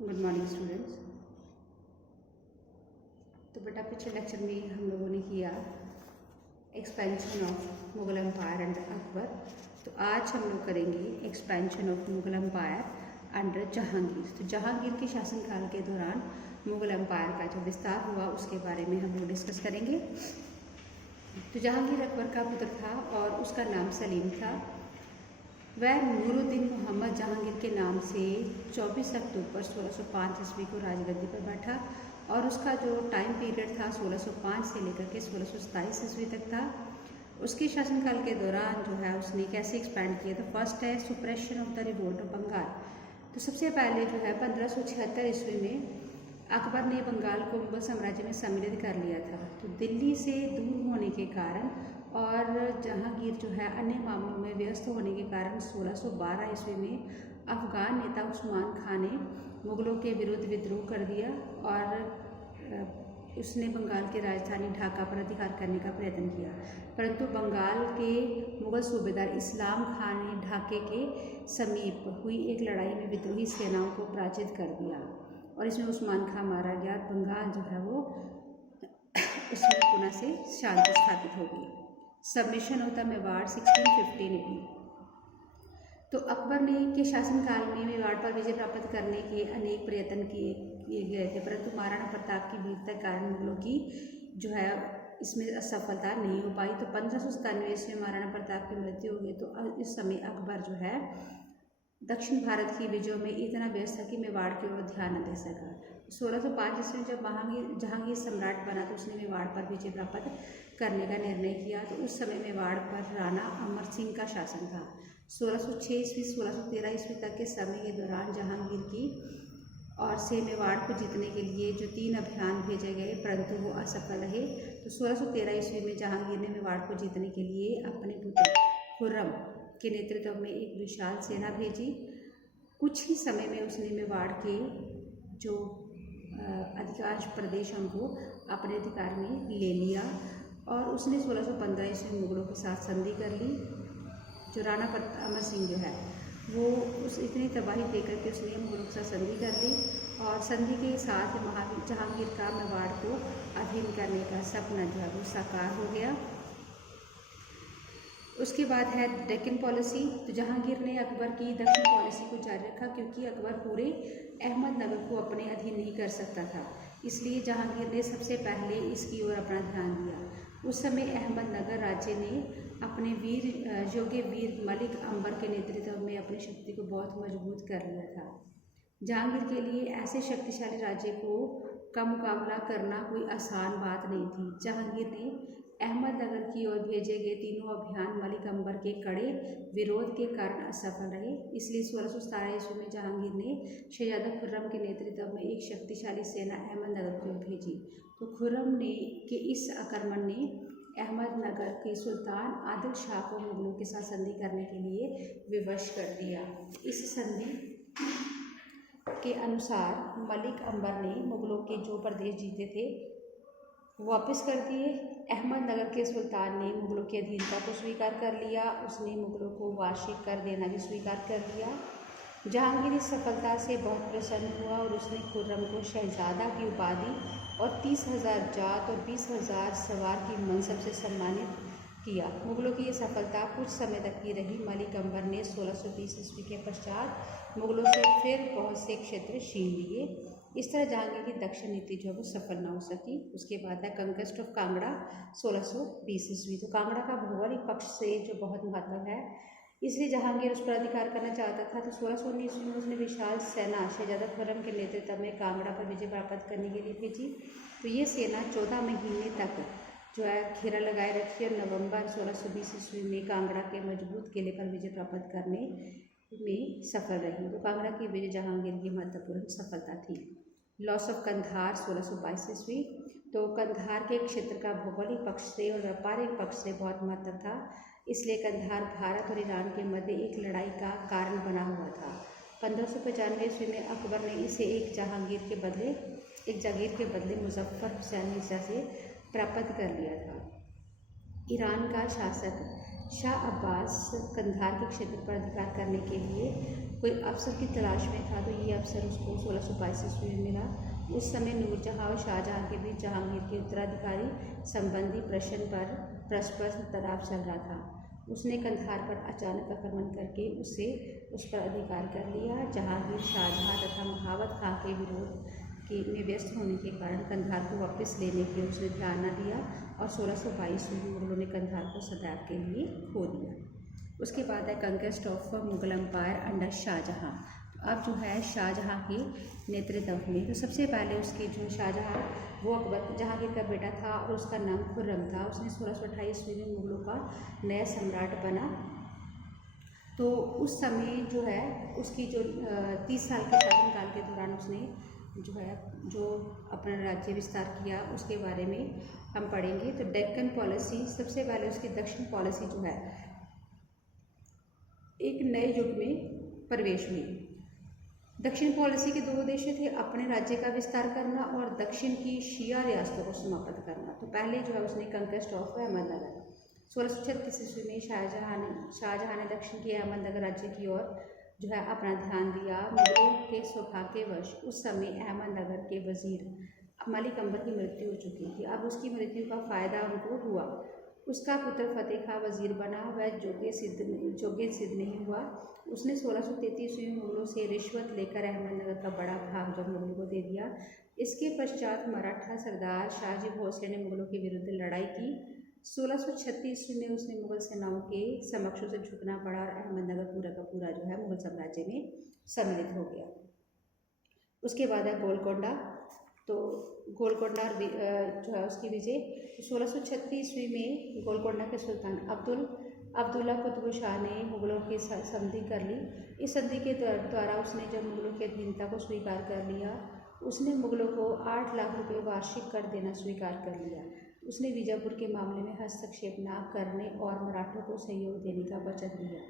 Good morning students. तो बेटा पिछले लेक्चर में हम लोगों ने किया expansion of Mughal empire under Akbar. तो आज हम लोग करेंगे expansion of Mughal empire under Jahangir. तो जहांगीर के शासनकाल के दौरान मुगल एम्पायर का जो विस्तार हुआ उसके बारे में हम लोग डिस्कस करेंगे। तो जहांगीर अकबर का पुत्र था और उसका नाम सलीम था। वह नूरुद्दीन मोहम्मद जहांगीर के नाम से 24 अक्टूबर 1605 ईस्वी को राजगद्दी पर बैठा और उसका जो टाइम पीरियड था 1605 से लेकर के 1627 ईस्वी तक था। उसके शासनकाल के दौरान जो है उसने कैसे एक्सपैंड किया। तो फर्स्ट है suppression of the revolt of Bengal. तो सबसे पहले जो है 1576 ईस्वी में अकबर ने बंगाल को मुगल साम्राज्य में सम्मिलित कर लिया था। तो दिल्ली से दूर होने के कारण और जहांगीर जो है अन्य मामलों में व्यस्त होने के कारण 1612 ईस्वी में अफगान नेता उस्मान खान ने मुगलों के विरुद्ध विद्रोह कर दिया और उसने बंगाल की राजधानी ढाका पर अधिकार करने का प्रयत्न किया। परंतु बंगाल के मुगल सूबेदार इस्लाम खान ने ढाके के समीप हुई एक लड़ाई में विद्रोही सेनाओं को पराजित कर दिया और इसमें उस्मान खान मारा गया। बंगाल जो है वो उसमें पुनः से शांति स्थापित हो गई। सबमिशन होता मेवाड़ 1615 AD। तो अकबर ने के शासनकाल में मेवाड़ पर विजय प्राप्त करने के अनेक प्रयत्न किए गए थे, परंतु महाराणा प्रताप की वीरता के कारण मुगलों की जो है इसमें असफलता नहीं हो पाई। तो 1597 ईस्वी में महाराणा प्रताप की मृत्यु हो गई। तो इस समय अकबर जो है दक्षिण भारत की विजयों में इतना व्यस्त था कि मेवाड़ की ओर ध्यान न दे सका। 1605 ईस्वी में जब जहांगीर सम्राट बना तो उसने मेवाड़ पर विजय प्राप्त करने का निर्णय किया। तो उस समय मेवाड़ पर राणा अमर सिंह का शासन था। 1606 ईस्वी 1613 ईस्वी तक के समय के दौरान जहांगीर की और से मेवाड़ को जीतने के लिए जो 3 अभियान भेजे गए परंतु वो असफल रहे। तो 1613 ईस्वी में जहांगीर ने मेवाड़ को जीतने के लिए अपने पुत्र खुर्रम के नेतृत्व में एक विशाल सेना भेजी। कुछ ही समय में उसने मेवाड़ के जो अधिकांश प्रदेशों को अपने अधिकार में ले लिया और उसने 1615 ईस्वी में मुगलों के साथ संधि कर ली। जो राणा अमर सिंह जो है वो उस इतनी तबाही देकर के उसने मुगलों के साथ संधि कर ली और संधि के साथ जहांगीर का मेवाड़ को अधीन करने का सपना जो है वो साकार हो गया। उसके बाद है डेक्कन पॉलिसी। तो जहांगीर ने अकबर की दक्षिण पॉलिसी को जारी रखा क्योंकि अकबर पूरे अहमदनगर को अपने अधीन नहीं कर सकता था, इसलिए जहांगीर ने सबसे पहले इसकी ओर अपना ध्यान दिया। उस समय अहमदनगर राज्य ने अपने योग्य वीर मलिक अंबर के नेतृत्व में अपनी शक्ति को बहुत मजबूत कर लिया था। जहांगीर के लिए ऐसे शक्तिशाली राज्य का मुकाबला करना कोई आसान बात नहीं थी। जहांगीर ने अहमदनगर की ओर भेजे गए तीनों अभियान मलिक अंबर के कड़े विरोध के कारण असफल रहे, इसलिए 1617 ईस्वी में जहांगीर ने शहजादा खुर्रम के नेतृत्व में एक शक्तिशाली सेना अहमदनगर की ओर भेजी। तो खुर्रम के इस आक्रमण ने अहमदनगर के सुल्तान आदिल शाह को मुगलों के साथ संधि करने के लिए विवश कर दिया। इस संधि के अनुसार मलिक अंबर ने मुगलों के जो प्रदेश जीते थे वापस कर दिए। अहमदनगर के सुल्तान ने मुगलों की अधीनता को स्वीकार कर लिया। उसने मुगलों को वार्षिक कर देना भी स्वीकार कर लिया। जहांगीर इस सफलता से बहुत प्रसन्न हुआ और उसने खुर्रम को शहजादा की उपाधि और 30,000 जात और 20,000 सवार की मनसब से सम्मानित किया। मुगलों की ये सफलता कुछ समय तक की रही। मलिक अंबर ने 1620 ईस्वी के पश्चात मुगलों से फिर बहुत से क्षेत्र छीन लिए। इस तरह जहांगीर की दक्षिण नीति जो है वो सफल ना हो सकी। उसके बाद है कंक्वेस्ट ऑफ कांगड़ा 1620 ईस्वी। तो कांगड़ा का भौगोलिक पक्ष से जो बहुत महत्व है, इसलिए जहांगीर उस पर अधिकार करना चाहता था। तो 1619 ईस्वी में उसने विशाल सेना शहजादा खुर्रम के नेतृत्व में कांगड़ा पर विजय प्राप्त करने के लिए भेजी। तो ये सेना 14 महीने तक जो है घेरा लगाए रखी और नवंबर 1620 ईस्वी में कांगड़ा के मजबूत किले पर विजय प्राप्त करने में सफल रही। तो कांगड़ा की विजय जहांगीर की महत्वपूर्ण सफलता थी। लॉस ऑफ कंधार 1622 ईस्वी। तो कंधार के क्षेत्र का भौगोलिक पक्ष से और व्यापारिक पक्ष से बहुत महत्व था, इसलिए कंधार भारत और ईरान के मध्य एक लड़ाई का कारण बना हुआ था। 1595 ईस्वी में अकबर ने इसे एक जागीर के बदले मुजफ्फर हुसैन मिर्जा से प्राप्त कर लिया था। ईरान का शासक शाह अब्बास कंधार के क्षेत्र पर अधिकार करने के लिए कोई अफसर की तलाश में था, तो ये अफसर उसको 1622 ईस्वी में मिला। उस समय नूरजहाँ और शाहजहाँ के बीच जहांगीर के उत्तराधिकारी संबंधी प्रश्न पर परस्पर तनाव चल रहा था। उसने कंधार पर अचानक आक्रमण करके उस पर अधिकार कर लिया। जहांगीर शाहजहाँ तथा महावत खां के विरोध में व्यस्त होने के कारण कंधार को वापस लेने के लिए उसने ध्यान न दिया और 1622 में मुगलों ने कंधार को सदैव के लिए खो दिया। उसके बाद है conquest of Mughal empire under Shahjahan. अब जो है शाहजहाँ के नेतृत्व में, तो सबसे पहले उसके जो शाहजहाँ वो अकबर जहांगीर का बेटा था और उसका नाम खुर्रम था। उसने 1628 ईस्वी में मुगलों का नया सम्राट बना। तो उस समय जो है उसकी जो 30 साल के शासनकाल के दौरान उसने जो अपना राज्य विस्तार किया उसके बारे में हम पढ़ेंगे। तो डेक्कन पॉलिसी, सबसे पहले उसकी दक्षिण पॉलिसी जो है एक नए युग में प्रवेश हुई। दक्षिण पॉलिसी के दो उद्देश्य थे, अपने राज्य का विस्तार करना और दक्षिण की शिया रियासतों को समाप्त करना। तो पहले जो है उसने कंक्वेस्ट ऑफ अहमदनगर 1636 ईस्वी में शाहजहाँ ने दक्षिण के अहमदनगर राज्य की ओर जो है अपना ध्यान दिया। मुगलों के सौभाग्यवश उस समय अहमदनगर के वजीर मलिक अंबर की मृत्यु हो चुकी थी। अब उसकी मृत्यु का फायदा उनको हुआ। उसका पुत्र फतेह खां वजीर बना, वह योग्य सिद्ध नहीं हुआ। उसने 1633 में मुगलों से रिश्वत लेकर अहमदनगर का बड़ा भाग जो मुगलों को दे दिया। इसके पश्चात मराठा सरदार शाहजी भोसले ने मुगलों के विरुद्ध लड़ाई की। 1636 में उसने मुगल सेनाओं के समक्ष उसे झुकना पड़ा और अहमदनगर पूरा का पूरा जो है मुगल साम्राज्य में सम्मिलित हो गया। उसके बाद है गोलकोंडा। तो गोलकोंडा जो है उसकी विजय 1636 ईस्वी में गोलकोंडा के सुल्तान अब्दुल्ला कुतुब शाह ने मुगलों की संधि कर ली। इस संधि के द्वारा उसने जब मुगलों की अधीनता को स्वीकार कर लिया, उसने मुगलों को 8 लाख रुपये वार्षिक कर देना स्वीकार कर लिया। उसने बीजापुर के मामले में हस्तक्षेप न करने और मराठों को सहयोग देने का वचन दिया।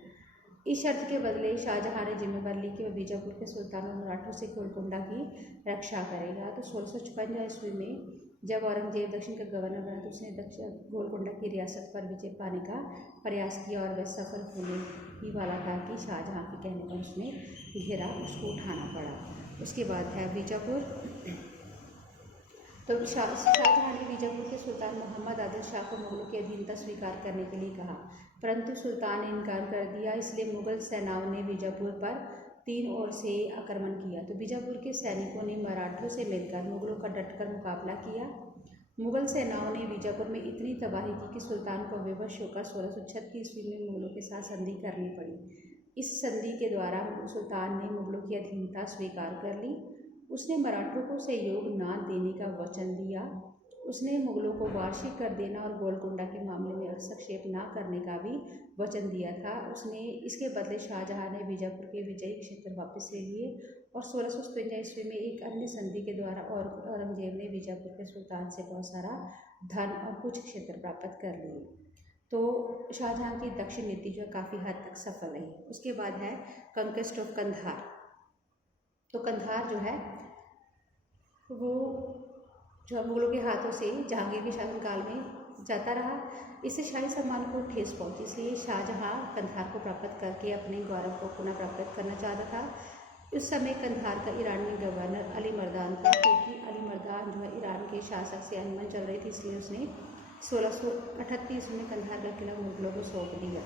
इस शर्त के बदले शाहजहाँ ने जिम्मेदारी ली कि वह बीजापुर के सुल्तान और मराठों से गोलकोंडा की रक्षा करेगा। तो 1656 ईस्वी में जब औरंगजेब दक्षिण का गवर्नर बना तो उसने गोलकोंडा की रियासत पर विजय पाने का प्रयास किया और वह सफल होने ही वाला था कि शाहजहाँ के कहने पर उसने घेरा, उसको उठाना पड़ा। उसके बाद है बीजापुर। तो शाहजहाँ ने बीजापुर के सुल्तान मोहम्मद आदिल शाह को मुगलों की अधीनता स्वीकार करने के लिए कहा, परंतु सुल्तान ने इनकार कर दिया। इसलिए मुगल सेनाओं ने बीजापुर पर 3 ओर से आक्रमण किया। तो बीजापुर के सैनिकों ने मराठों से मिलकर मुगलों का डटकर मुकाबला किया। मुगल सेनाओं ने बीजापुर में इतनी तबाही की कि सुल्तान को विवश होकर 1636 ईस्वी में मुगलों के साथ संधि करनी पड़ी। इस संधि के द्वारा सुल्तान ने मुगलों की अधीनता स्वीकार कर ली। उसने मराठों को सहयोग न देने का वचन दिया। उसने मुगलों को वार्षिक कर देना और गोलकोंडा के मामले में हस्तक्षेप न करने का भी वचन दिया था। उसने इसके बदले शाहजहाँ ने बीजापुर के विजयी क्षेत्र वापस ले लिए और 1657 ईस्वी में एक अन्य संधि के द्वारा औरंगजेब ने बीजापुर के सुल्तान से बहुत सारा धन और कुछ क्षेत्र प्राप्त कर लिए। तो शाहजहाँ की दक्षिण नीति जो काफ़ी हद तक सफल रही। उसके बाद है कंक्वेस्ट ऑफ कंधार। तो कंधार जो है वो जो मुगलों के हाथों से जहांगीर के शासनकाल में जाता रहा। इससे शाही सम्मान को ठेस पहुंची, इसलिए शाहजहाँ कंधार को प्राप्त करके अपने गौरव को पुनः प्राप्त करना चाहता था। उस समय कंधार का ईरानी गवर्नर अली मर्दान था, क्योंकि अली मर्दान जो है ईरान के शासक से अनबन चल रही थी, इसलिए उसने 1638 में कंधार का किला मुगलों को सौंप दिया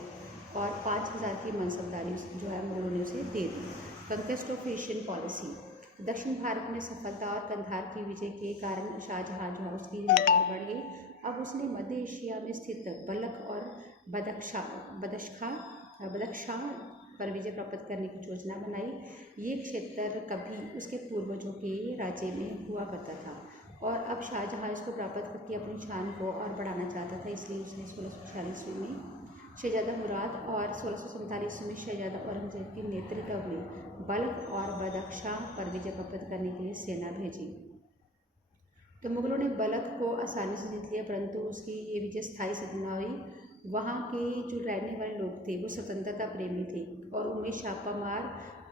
और 5000 की मनसबदारी जो है मुगलों ने उसे दे दी। Conquest of Asian policy. दक्षिण भारत में सफलता और कंधार की विजय के कारण शाहजहाँ जो है उसकी जिम्मेदारी बढ़ गई। अब उसने मध्य एशिया में स्थित बलख और बदख्शां पर विजय प्राप्त करने की योजना बनाई। ये क्षेत्र कभी उसके पूर्वजों के राज्य में हुआ करता था और अब शाहजहाँ इसको प्राप्त करके अपनी शान को और बढ़ाना चाहता था। इसलिए उसने 1646 में शहजादा मुराद और 1647 में शहजादा औरंगजेब के नेतृत्व में बल्ख और बदख्शां पर विजय प्राप्त करने के लिए सेना भेजी। तो मुगलों ने बल्ख को आसानी से जीत लिया, परंतु उसकी ये विजय स्थायी सिद्ध न हुई। वहाँ के जो रहने वाले लोग थे वो स्वतंत्रता प्रेमी थे और उनमें छापामार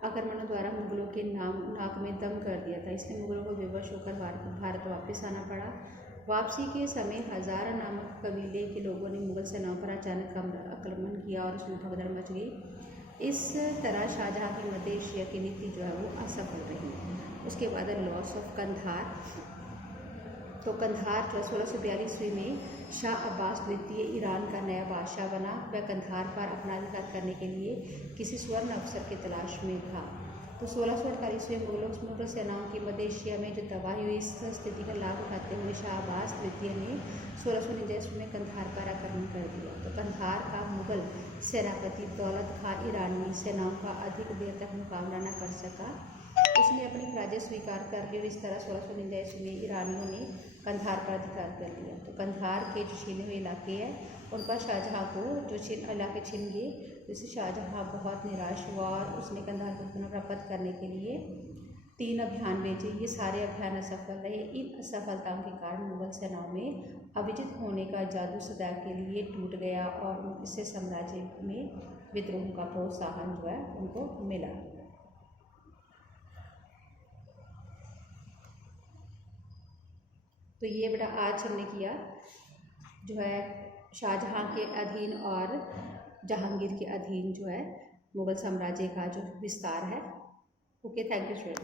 आक्रमणों द्वारा मुगलों के नाक में दम कर दिया था। इसलिए मुगलों को विवश होकर भारत वापस आना पड़ा। वापसी के समय हज़ारा नामक कबीले के लोगों ने मुगल सेनाओं पर अचानक आक्रमण किया और उसमें भगदड़ मच गई। इस तरह शाहजहाँ की मध्य एशिया की नीति जो है वो असफल रही। उसके बाद लॉस ऑफ कंधार। तो कंधार जो 1642 ईस्वी में शाह अब्बास द्वितीय ईरान का नया बादशाह बना। वह कंधार पर अपना अधिकार करने के लिए किसी स्वर्ण अवसर की तलाश में था। तो 1648 ईस्वी में मुगल सेनाओं की मध्य एशिया में जो तबाही हुई, इस स्थिति का लाभ उठाते हुए शाह अब्बास द्वितीय ने 1649 ईस्वी में कंधार पर आक्रमण कर दिया। तो कंधार का मुगल सेनापति दौलत खां ईरानी सेनाओं का अधिक देर तक मुकाबला न कर सका। उसने अपनी पराजय स्वीकार कर ली और इस तरह 1649 ईस्वी में ईरानियों ने कंधार पर अधिकार कर लिया। तो कंधार के जो छीने हुए इलाके हैं उन पर शाहजहाँ को जो इलाके छिन गए, जिससे शाहजहाँ बहुत निराश हुआ और उसने कंधार को पुनः प्राप्त करने के लिए 3 अभियान भेजे। ये सारे अभियान असफल रहे। इन असफलताओं के कारण मुगल सेनाओं में अविजित होने का जादू सदा के लिए टूट गया और इससे साम्राज्य में विद्रोह का प्रोत्साहन जो है उनको मिला। तो ये बेटा आज हमने किया जो है शाहजहाँ के अधीन और जहांगीर के अधीन जो है मुगल साम्राज्य का जो विस्तार है। Okay, thank you student.